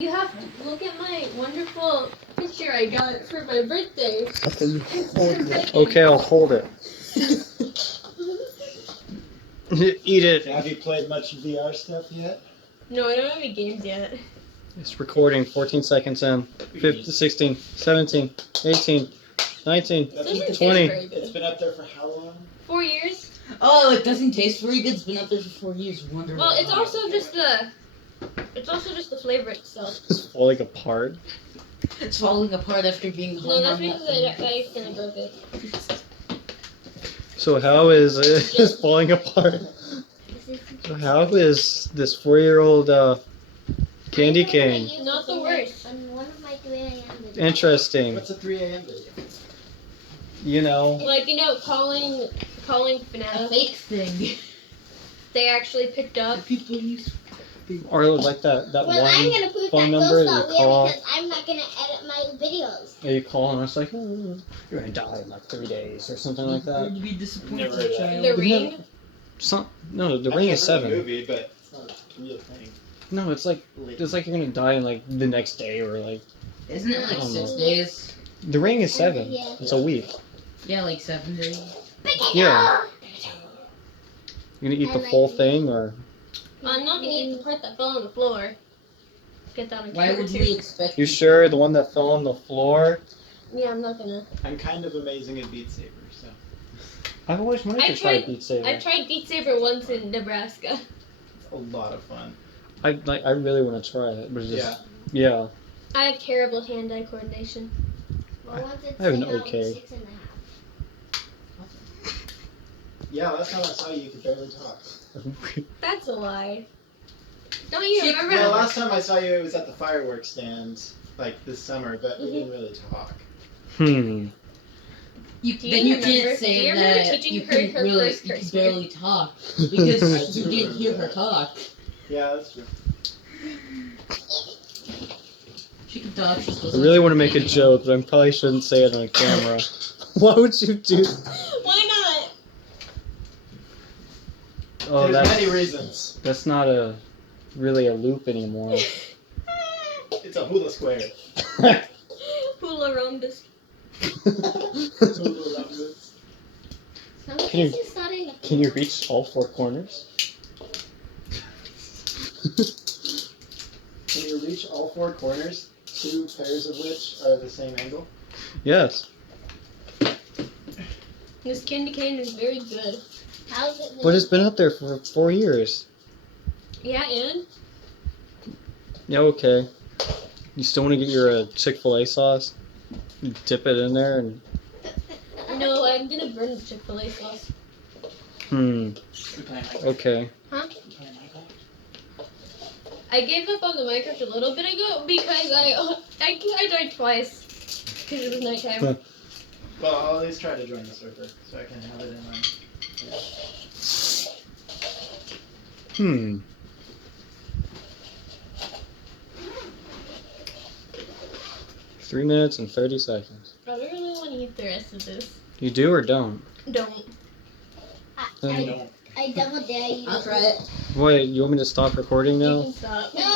You have to look at my wonderful picture I got for my birthday. Okay, I'll hold it. Eat it. Have you played much VR stuff yet? No, I don't have any games yet. It's recording. 14 seconds in. 15, 16, 17, 18, 19, It doesn't taste 20. very good. It's been up there for how long? 4 years. Oh, it doesn't taste very good. It's been up there for 4 years. Wonderful. Well, it's also just the flavor itself. It's falling apart. It's falling apart after being hung No, that's on because that I accidentally broke it. So how is it it's falling apart? So how is this 4-year-old candy cane? Not the worst. On one of my 3 a.m. videos. Interesting. What's a 3 a.m. video? You know. Like, calling A FNAF. fake thing. They actually picked up. People use. Or like that Well, I'm one gonna prove phone that number ghosts you are real call. because I'm not gonna edit my videos. Or you call and it's like, oh, you're gonna die in like 3 days or something like You're that. to be disappointed, Never heard that. child. The ring. No, the I've ring never is heard of the 7. movie, but it's not a real thing. No, it's like you're gonna die in like the next day or like Isn't it like I don't 6 know. days? the ring is 7. Yeah. It's a week. Yeah, like 7 days. Yeah. You gonna eat the full thing or? I'm not gonna eat the part that fell on the floor. Get that on Why camera would too. we expect? You sure the one that fell on the floor? Yeah, I'm not gonna. I'm kind of amazing at Beat Saber, so. I've always wanted I to try tried- Beat Saber. I tried Beat Saber once in Nebraska. It's a lot of fun. I really want to try it, but it's Yeah. just yeah. I have terrible hand-eye coordination. Well, once it's I have an sitting out okay. 6.5. Yeah, last time I saw you, you could barely talk. That's a lie. Don't you She- remember? Well, last time I saw you, it was at the fireworks stand, like this summer, but we didn't really talk. Hmm. You, Do then you you remember- can't do you say remember that teaching you her couldn't her really, first you curse could word? barely talk because I you do didn't hear remember her that. talk. Yeah, that's true. She could talk. She's I really want to make a joke, but I probably shouldn't say it on camera. Why would you do? Why not? Oh, There's many reasons. that's not really a loop anymore. It's a hula square. Hula rhombus. Some Can you- places starting to Can you reach all 4 corners? Can you reach all 4 corners, 2 pairs of which are the same angle? Yes. This candy cane is very good. How's it? But it's been up there for 4 years. Yeah, and Yeah, okay. You still want to get your Chick-fil-A sauce? You dip it in there and no, I'm gonna burn the Chick-fil-A sauce. okay. I gave up on the Minecraft a little bit ago because I died twice because it was nighttime. Well, I'll at least try to join the server so I can have it in my. Hmm. Three minutes and 30 seconds. I don't really want to eat the rest of this. You do or don't? Don't. Then- Don't. I double dare you. I'll try it. Wait, you want me to stop recording You now? can stop. No.